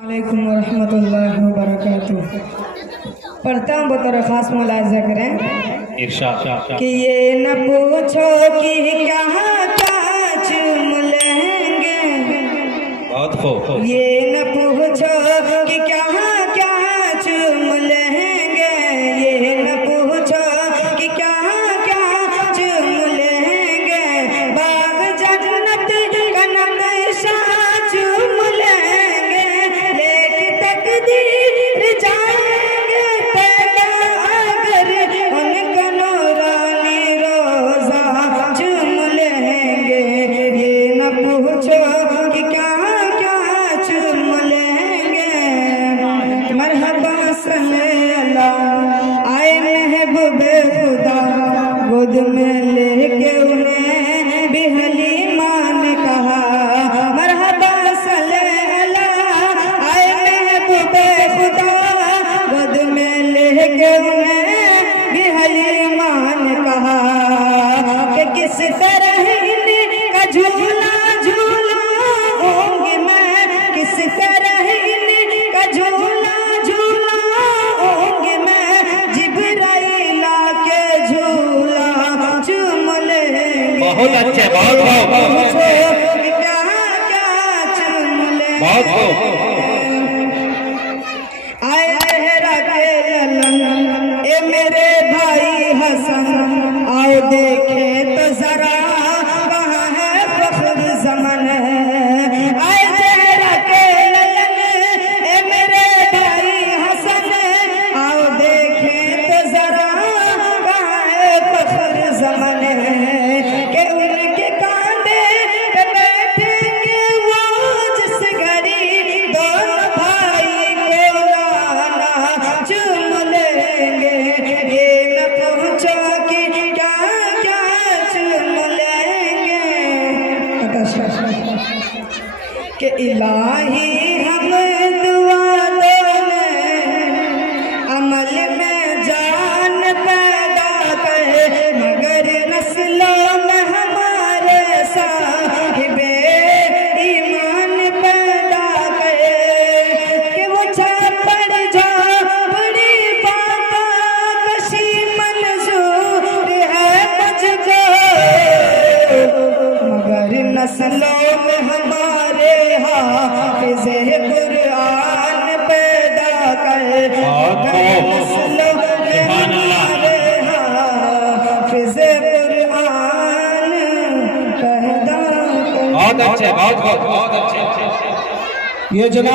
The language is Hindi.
वालेकुम वरहमतुल्लाहि वबरकातुह। पढ़ता हूँ बतौर खास मुलाजा करें कि ये न पूछो कि कहाँ क्या चूम लेंगे, ये न पूछो कि कहाँ क्या चूम लेंगे, ये न पूछो कि कहाँ क्या चूम लेंगे, बाग जन्नत का नक्शा चूम लेंगे, लेके तकदीर जाएंगे पैदा अगर उनका नूरानी रोजा चूम लेंगे, ये न पूछो कि कहाँ क्या चूम लेंगे। मरहबा सल्लल्लाह आए महबूबे खुदा, गोद में लेके उन्हें भी हलीमा ने कहा। मरहबा सल्लल्लाह आए महबूबे खुदा, गोद में लेके उन्हें भी हलीमा ने कहा कि किस तरह इनका झूला झूलाऊंगी मैं, किस तरह इनका झूला झूलाऊंगी मैं, जिब्राइल के झूला चूम लेंगे। बहुत अच्छे, बहुत क्या क्या चूम लेंगे। आए लहरा के ललन ए मेरे भाई हसन, आओ देखे तो जरा कहाँ है फख्र ज़मान। आए लहरा के ललन ए मेरे भाई हसन, आओ देखे तो जरा कहाँ है फख्र ज़मान, के उनके कांधे पे बैठेंगे वो जिस घड़ी दोनों भाई को लाना चूम लेंगे। ये न पूछो कि क्या क्या चूम लेंगे, कि इलाही हम दुआ दोने अमल में जान पैदा करे, मगर नस्लों में हमारे साहिबे ईमान पैदा करे, कि वो छापड़ जा बड़ी पाका कशी मंजूर है मुझको, मगर नस्लों में हमारे हाफिज़े कुरान पैदा करे, मगर नस्लों में हमारे हाफिज़े कुरान पैदा करे। बहुत अच्छे, बहुत अच्छे। ये जनाब